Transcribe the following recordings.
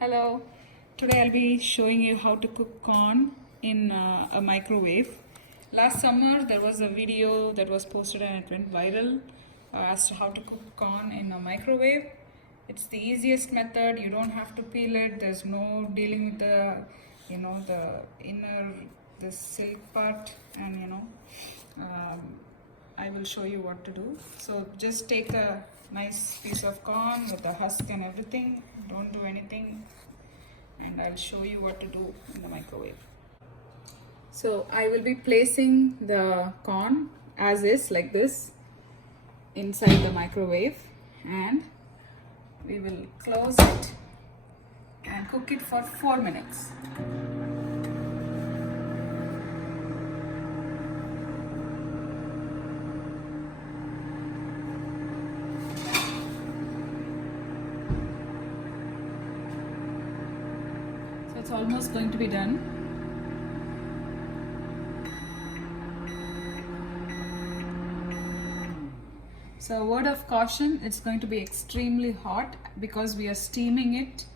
Hello, today I'll be showing you how to cook corn in a microwave. Last summer there was a video that was posted and it went viral as to how to cook corn in a microwave. It's the easiest method. You don't have to peel it. There's no dealing with the inner, the silk part, and I will show you what to do. So just take a nice piece of corn with the husk and everything. Don't do anything, and I'll show you what to do in the microwave. So I will be placing the corn as is, like this, inside the microwave, and we will close it and cook it for 4 minutes. So it's almost going to be done. So, word of caution, it's going to be extremely hot because we are steaming it.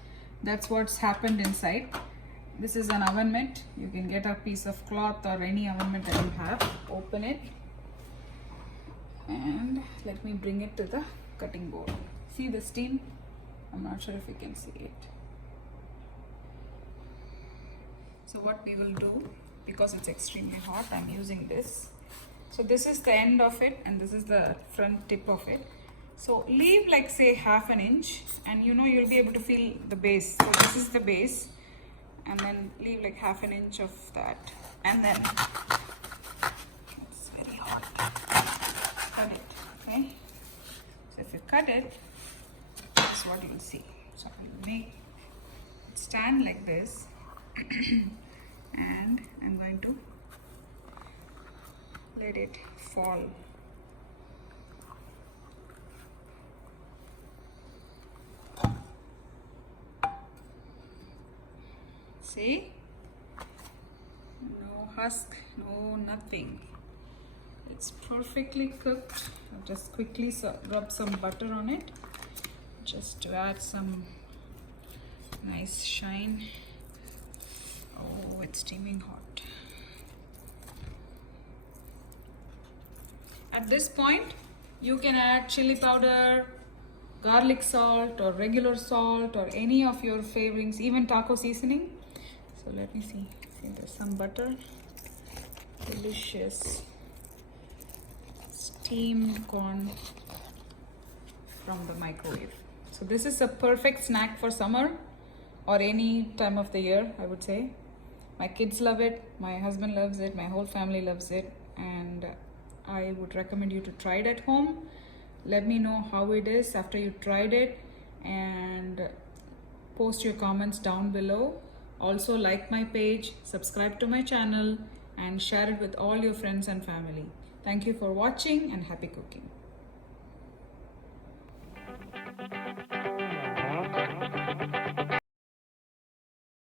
That's what's happened inside. This is an oven mitt. You can get a piece of cloth or any oven mitt that you have. Open it and let me bring it to the cutting board. See the steam? I'm not sure if you can see it. So what we will do, because it's extremely hot, I'm using this. So this is the end of it and this is the front tip of it. So leave like say half an inch, and you'll be able to feel the base. So this is the base, and then leave like half an inch of that, and then it's very hot. Cut it, okay? So if you cut it, that's what you'll see. So I'll make it stand like this and I'm going to let it fall. See? No husk, no nothing. It's perfectly cooked. I'll just quickly rub some butter on it just to add some nice shine. Oh, it's steaming hot. At this point, you can add chili powder, garlic salt, or regular salt, or any of your favorings, even taco seasoning. So let me see. See, there's some butter. Delicious steamed corn from the microwave. So this is a perfect snack for summer or any time of the year, I would say. My kids love it, my husband loves it, my whole family loves it, and I would recommend you to try it at home. Let me know how it is after you tried it, and post your comments down below. Also like my page, subscribe to my channel, and share it with all your friends and family. Thank you for watching and happy cooking.